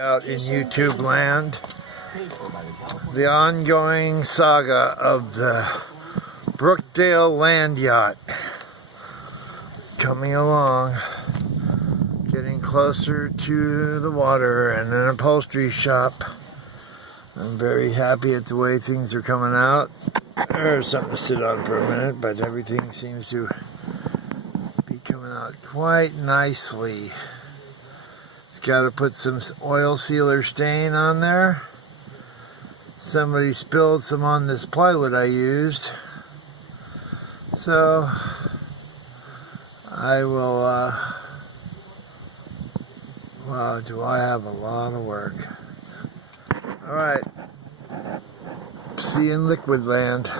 Out in YouTube land, the ongoing saga of the Brookdale land yacht coming along, getting closer to the water and an upholstery shop. I'm very happy at the way things are coming out. There's something to sit on for a minute, but everything seems to be coming out quite nicely. Got to put some oil sealer stain on there. Somebody spilled some on this plywood I used, so I will wow, do I have a lot of work. Alright, see you in liquid land.